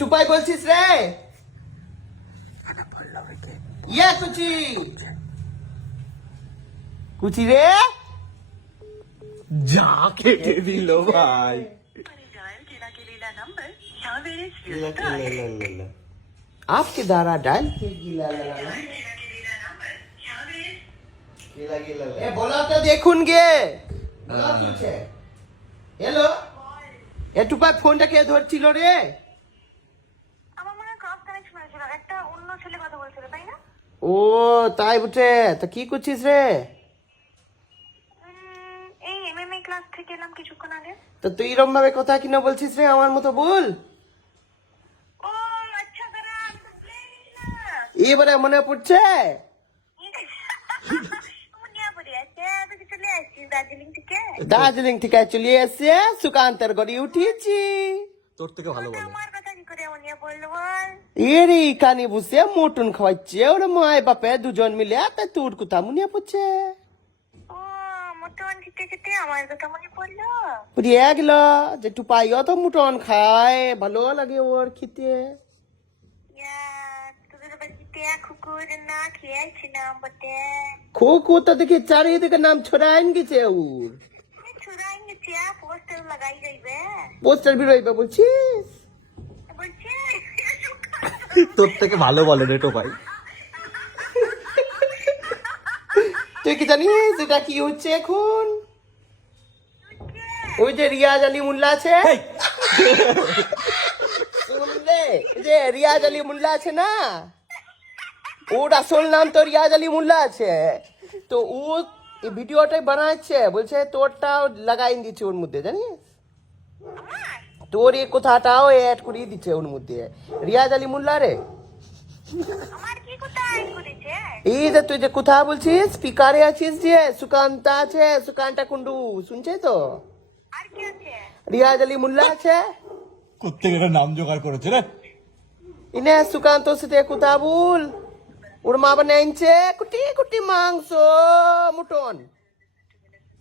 টুপাই বলছিস রে? ইয়া কুচি কুচি রে, যা কেটে দিল ভাই। आपके द्वारा डायल किया गया बोला तो देखुन गे हेलो এ টুপাই ফোনটা কে ধরছিল রে? আমার মনে হয় ক্রস কানেকশন হয়েছিল, একটা অন্য ছেলে কথা বলছিল, তাই না? ও তাই বুঝে, তা কি করছিস রে? এই এমএমএ ক্লাস থেকে এলাম কিছুক্ষণ আগে। তো তুই এরকম ভাবে কথা কিনা বলছিস রে আমার মতো বল? ও আচ্ছা, দাঁড়া, আমি তো ভুলে গেছি না। এবারে মনে পড়ছে? মনে পড়ে আছে, তুই চলে আসছিস দার্জিলিং থেকে? দার্জিলিং থেকে চলে এসে সুকান্তের গড়ি উঠেছি। তোর থেকে ভালো বলে। আমার কথা কি করে মনে পড়লো বল? এরে কানে বসে মটন খাওয়াচ্ছে ওর মায় বাপে দুজন মিলে, তাই তোর কথা মনে পড়ছে। ও মটন খেতে খেতে আমার কথা মনে পড়লো। পুরিয়ে গেল যে টুপাইও তো মটন খায়, ভালো লাগে ওর খেতে। তোদের বাড়িতে কুকুর না খেয়েছিলাম বটে। খো খো তো দেখি চারিদিকে নাম ছড়াইন গেছে ওর। ছুরাই গেছে, পোস্টার লাগাই যাইবে পোস্টার বেরোইবে বলছিস? বলছে। তোর থেকে ভালো বলে রে টোপাই। তুই কি জানিস এটা কি হচ্ছে এখন? ওই যে রিয়াজ আলী মোল্লা আছে, শুনলে যে রিয়াজ আলী মোল্লা আছে না, ওর আসল নাম তো রিয়াজ আলী মোল্লা আছে। তো ও এই ভিডিওটাই বানাচ্ছে, বলছে তোরটাও লাগাই দিচ্ছে ওর মধ্যে, জানিস? তোর এই কথাটাও অ্যাড করিয়ে দিচ্ছে ওর মধ্যে, রিয়াজ আলী মোল্লা রে। আমার কি কোথায় করেছে? এই যে তুই যে কথা বলছিস স্পিকারে আছিস, যে সুকান্তা আছে, সুকান্তা কুন্ডু শুনছে তো? আর কি আছে? রিয়াজ আলী মোল্লা আছে, কোত্থেকে একটা নাম জোগাড় করেছে রে। ইনে সুকান্তর সাথে কথা বল, ওর মা বানাইছে কুটি কুটি মাংস মটন।